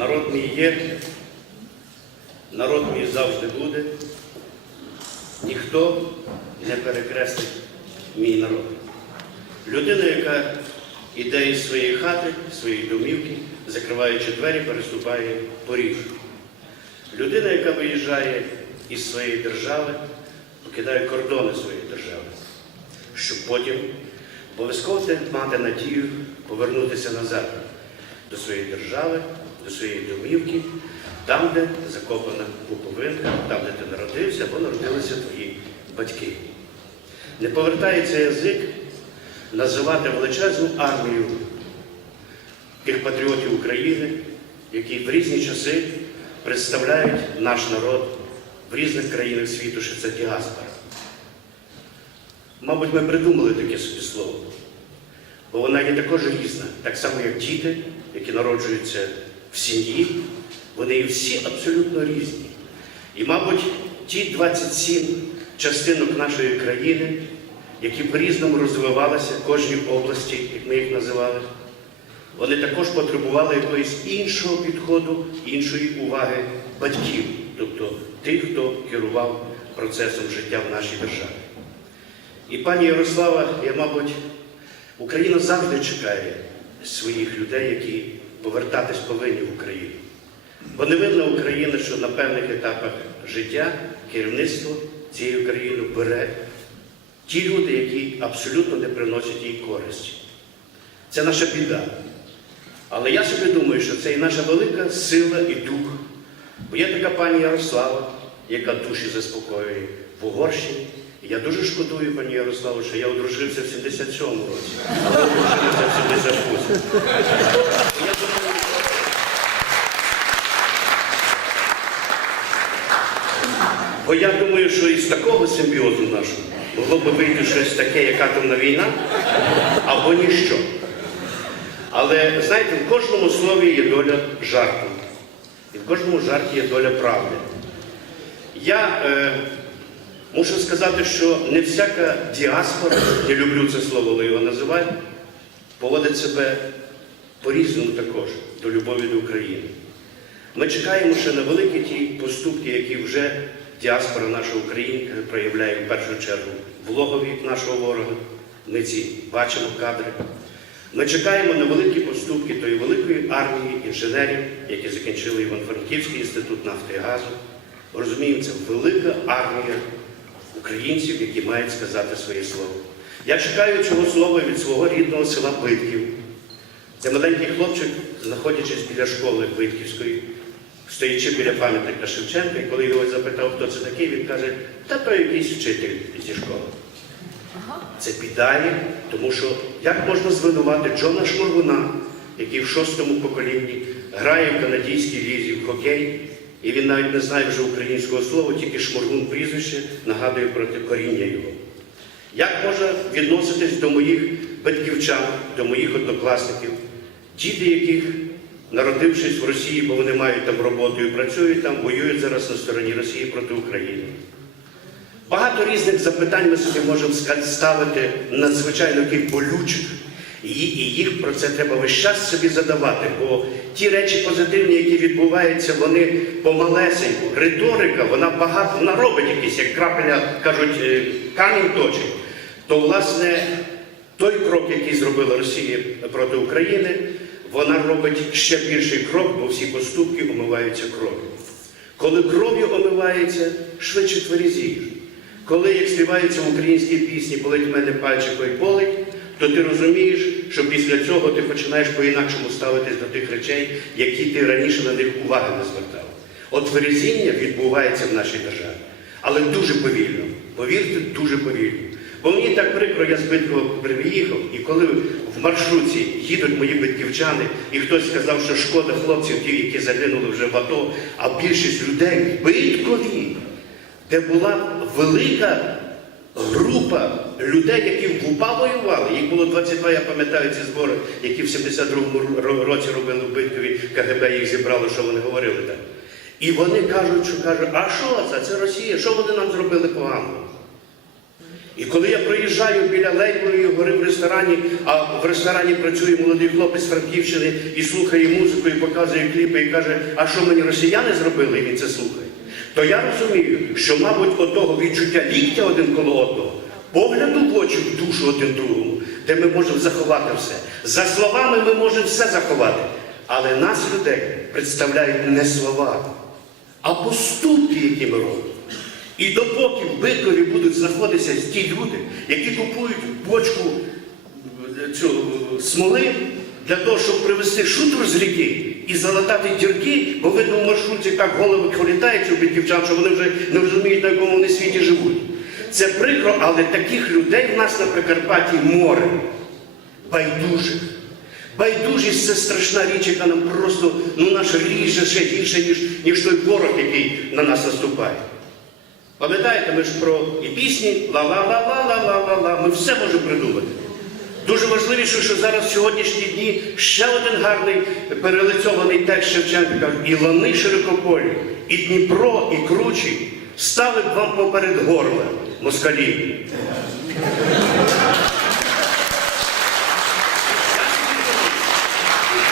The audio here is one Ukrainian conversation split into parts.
народ мій є, народ мій завжди буде. Ніхто не перекреслить мій народ. Людина, яка іде із своєї хати, своєї домівки, закриваючи двері, переступає поріг. Людина, яка виїжджає із своєї держави, покидає кордони своєї держави, щоб потім обов'язково мати надію повернутися назад до своєї держави, своєї домівки, там, де закопана пуповинка, там, де ти народився або народилися твої батьки. Не повертається язик називати величезну армію тих патріотів України, які в різні часи представляють наш народ в різних країнах світу, що це діаспора. Мабуть, ми придумали таке собі слово, бо вона є також різна, так само, як діти, які народжуються в сім'ї, вони всі абсолютно різні. І, мабуть, ті 27 частинок нашої країни, які по-різному розвивалися кожній області, як ми їх називали, вони також потребували якогось іншого підходу, іншої уваги батьків, тобто тих, хто керував процесом життя в нашій державі. І пані Ярослава, я, мабуть, Україна завжди чекає своїх людей, які повертатись повинні в Україну. Бо не видно Україна, що на певних етапах життя керівництво цієї країни бере ті люди, які абсолютно не приносять їй користі. Це наша біда. Але я собі думаю, що це і наша велика сила і дух. Бо є така пані Ярослава, яка душі заспокоює в Угорщині. І я дуже шкодую, пані Ярославу, що я одружився в 77-му році, але одружився в 78-му. Я думаю, Бо я думаю, що із такого симбіозу нашого могло би вийти щось таке, як атомна війна, або ніщо. Але знаєте, в кожному слові є доля жарту. І в кожному жарті є доля правди. Я е, мушу сказати, що не всяка діаспора, я люблю це слово, але його називаю, поводить себе по-різному також до любові до України. Ми чекаємо ще на великі ті поступки, які вже діаспора наша українка проявляє в першу чергу в логові нашого ворога. Ми ці бачимо кадри. Ми чекаємо на великі поступки тої великої армії інженерів, які закінчили Іван-Франківський інститут нафти і газу. Розуміємо, це велика армія українців, які мають сказати своє слово. Я чекаю цього слова від свого рідного села Битків. Це маленький хлопчик, знаходячись біля школи Битківської, стоячи біля пам'ятника Шевченка, і коли його запитав, хто це такий, він каже, та то якийсь вчитель зі школи. Це підає, тому що як можна звинувати Джона Шморгуна, який в шостому поколінні грає в канадійській лізі в хокей, і він навіть не знає вже українського слова, тільки Шморгун прізвище нагадує проти коріння його. Як можна відноситись до моїх батьківчан, до моїх однокласників, діти, яких, народившись в Росії, бо вони мають там роботу і працюють там, воюють зараз на стороні Росії проти України? Багато різних запитань ми собі можемо ставити надзвичайно таких болючих. І, їх про це треба весь час собі задавати, бо ті речі позитивні, які відбуваються, вони помалесеньку. Риторика, вона багато вона робить якісь, як крапля, кажуть, е, камінь точить. То, власне, той крок, який зробила Росія проти України, вона робить ще більший крок, бо всі поступки омиваються кров'ю. Коли кров'ю омивається, швидше тверезієш. Коли, як співається в українській пісні, болить мене пальчик ой болить, то ти розумієш, що після цього ти починаєш по-інакшому ставитись до тих речей, які ти раніше на них уваги не звертав. От тверезіння відбувається в нашій державі, але дуже повільно. Повірте, дуже повільно. Бо мені так прикро, я з Биткова приїхав, і коли в маршрутці їдуть мої битківчани, і хтось сказав, що шкода хлопців, ті, які загинули вже в АТО, а більшість людей в Биткові, де була велика група людей, які в УПА воювали. Їх було 22, я пам'ятаю ці збори, які в 72-му році робили в Биткові, КГБ їх зібрало, що вони говорили там. І вони кажуть, що кажуть, а що це? Це Росія, що вони нам зробили поганого? І коли я проїжджаю біля в ресторані, а в ресторані працює молодий хлопець з Франківщини і слухає музику, і показує кліпи, і каже, а що мені росіяни зробили, і він це слухає, то я розумію, що, мабуть, отого відчуття ліктя один коло одного, погляду в очі в душу один другому, де ми можемо заховати все. За словами ми можемо все заховати. Але нас, людей, представляють не слова, а поступки, які ми робимо. І допоки в Биткові будуть знаходитися ті люди, які купують бочку цю е, смоли для того, щоб привезти шутер з ріки і залатати дірки, бо видно в маршрутці так голови колітають у дівчат, що вони вже не розуміють, на якому вони світі живуть. Це прикро, але таких людей в нас на Прикарпатті море. Байдужих. Байдужість це страшна річ, яка нам просто ну, наш ріже ще гірше, ніж, ніж той ворог, який на нас наступає. Пам'ятаєте, ми ж про і пісні ла-ла-ла-ла-ла-ла-ла-ла. Ми все можемо придумати. Дуже важливіше, що зараз в сьогоднішні дні ще один гарний перелицьований текст Шевченка і лани широкополі, і Дніпро, і кручі стали б вам поперед горла, москалі.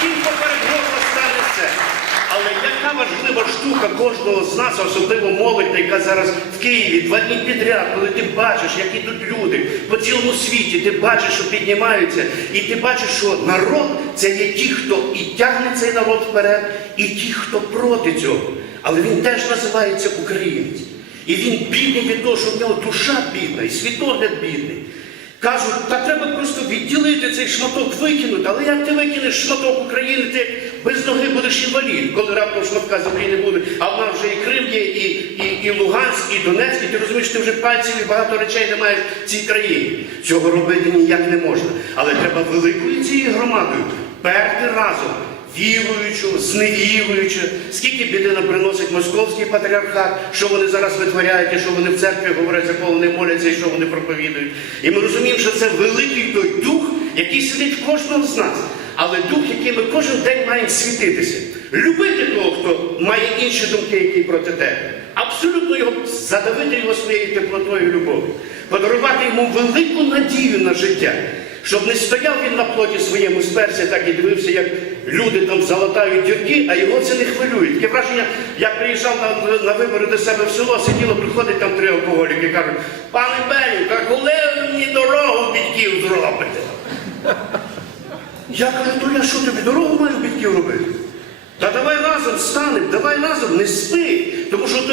Тим поперед горла стане це. Але яка важлива штука кожного з нас, особливо молодь, яка зараз в Києві два дні підряд, коли ти бачиш, як ідуть люди по цілому світі, ти бачиш, що піднімаються, і ти бачиш, що народ це є ті, хто і тягне цей народ вперед, і ті, хто проти цього. Але він теж називається українець. І він бідний від того, що в нього душа бідна, і світогляд бідний. Кажуть, та треба просто відділити цей шматок, викинути. Але як ти викинеш шматок України, ти без ноги будеш інвалід, коли раптом шматка землі не буде. А в нас вже і Крим є, і, і, і Луганськ, і Донецьк, і ти розумієш, ти вже пальців і багато речей не маєш в цій країні. Цього робити ніяк не можна. Але треба великою цією громадою перти разом. Віруючу, зневіруючи, скільки біди нам приносить московський патріархат, що вони зараз витворяють, і що вони в церкві говорять, за кого вони моляться і що вони проповідують. І ми розуміємо, що це великий той дух, який сидить в кожному з нас, але дух, який ми кожен день маємо світитися. Любити того, хто має інші думки, які проти тебе. Абсолютно його задавити його своєю теплотою і любов'ю, подарувати йому велику надію на життя. Щоб не стояв він на плоті своєму сперся, так і дивився, як люди там залатають дірки, а його це не хвилює. Таке враження, я приїжджав на, на вибори до себе в село, сиділо, приходять там три алкоголіки кажуть, пане Беню, а коли ви мені дорогу бідків зробите? Я кажу, то я що тобі дорогу маю бідків робити? Та давай разом станемо, давай разом, не спи.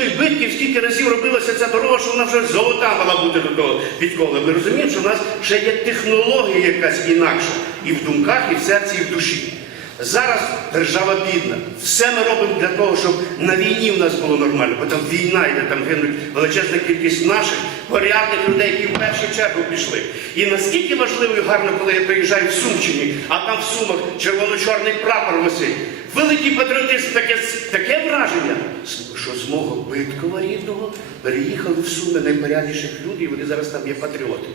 Що битків скільки разів робилася ця дорога, що вона вже золота мала бути до того підколи. Ми розуміємо, що в нас ще є технологія якась інакша і в думках, і в серці, і в душі. Зараз держава бідна. Все ми робимо для того, щоб на війні в нас було нормально, бо там війна йде, там гинуть величезна кількість наших порядних людей, які в першу чергу пішли. І наскільки важливо і гарно, коли я приїжджаю в Сумщині, а там в Сумах червоно-чорний прапор висить. Великий патріотизм, таке, таке враження, що з мого Биткова рідного переїхали в Суми найпорядніших людей, і вони зараз там є патріоти.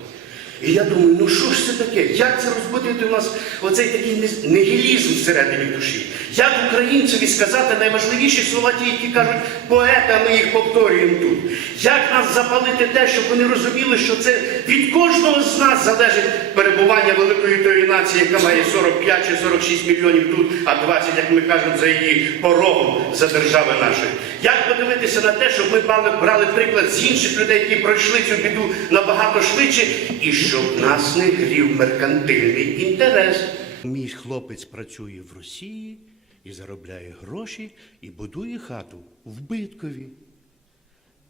І я думаю, ну що ж це таке? Як це розбудити у нас оцей такий не- нігілізм всередині душі? Як українцеві сказати найважливіші слова ті, які кажуть поети, а ми їх повторюємо тут? Як нас запалити те, щоб вони розуміли, що це від кожного з нас залежить перебування великої тої нації, яка має 45 чи 46 мільйонів тут, а 20, як ми кажемо, за її порогом за держави нашої? Як подивитися на те, щоб ми брали приклад з інших людей, які пройшли цю біду набагато швидше, і щоб нас не грів меркантильний інтерес. Мій хлопець працює в Росії і заробляє гроші, і будує хату в Биткові.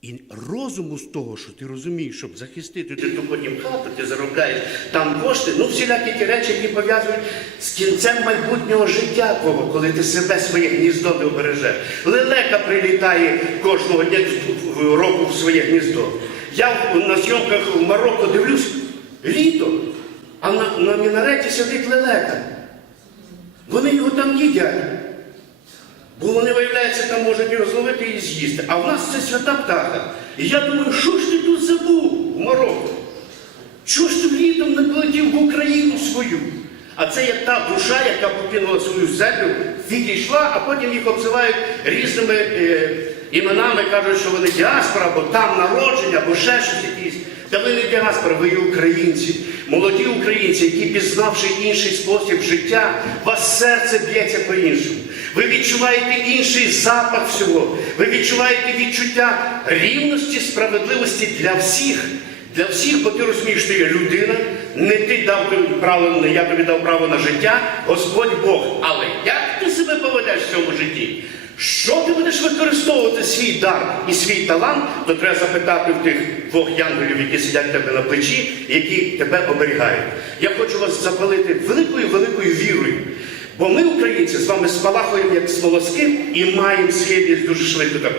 І розуму з того, що ти розумієш, щоб захистити ти ту потім хату, ти заробляєш там кошти, ну всілякі ті речі, які пов'язують з кінцем майбутнього життя твого, коли ти себе своє гніздо не обережеш. Лелека прилітає кожного дня року в своє гніздо. Я на зйомках в Марокко дивлюсь літо, а на, на мінареті сидить лелека. Вони його там їдять. Бо вони, виявляється, там можуть і розловити і з'їсти. А в нас це свята птаха. І я думаю, що ж ти тут забув в Марокко? Чого ж ти літом не полетів в Україну свою? А це є та душа, яка покинула свою землю, відійшла, а потім їх обзивають різними е, іменами, кажуть, що вони діаспора, або там народження, або ще щось якісь. Та ви не діаспора, ви є українці, молоді українці, які, пізнавши інший спосіб життя, вас серце б'ється по-іншому. Ви відчуваєте інший запах всього. Ви відчуваєте відчуття рівності, справедливості для всіх. Для всіх, бо ти розумієш, що є людина, не ти дав право, не я тобі дав право на життя, Господь Бог. Але як ти себе поведеш в цьому житті? Що ти будеш використовувати свій дар і свій талант, то треба запитати в тих двох янголів, які сидять тебе на плечі, які тебе оберігають. Я хочу вас запалити великою великою вірою. Бо ми, українці, з вами спалахуємо як смолоскип і маємо схильність дуже швидко так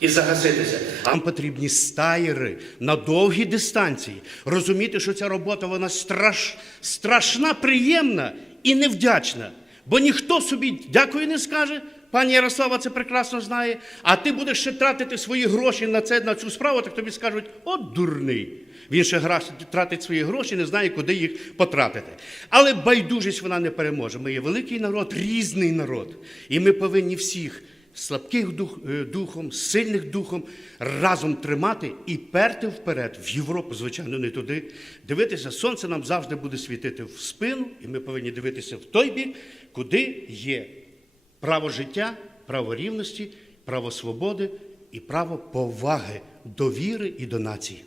і загаситися. Нам потрібні стайри на довгі дистанції. Розуміти, що ця робота вона страш, страшна, приємна і невдячна. Бо ніхто собі дякую не скаже. Пані Ярослава це прекрасно знає. А ти будеш ще тратити свої гроші на це, на цю справу, так тобі скажуть, от дурний. Він ще тратить свої гроші, не знає, куди їх потратити. Але байдужість вона не переможе. Ми є великий народ, різний народ. І ми повинні всіх слабких дух, е, духом, сильних духом разом тримати і перти вперед, в Європу, звичайно, не туди. Дивитися, сонце нам завжди буде світити в спину, і ми повинні дивитися в той бік, куди є право життя, право рівності, право свободи і право поваги до віри і до нації.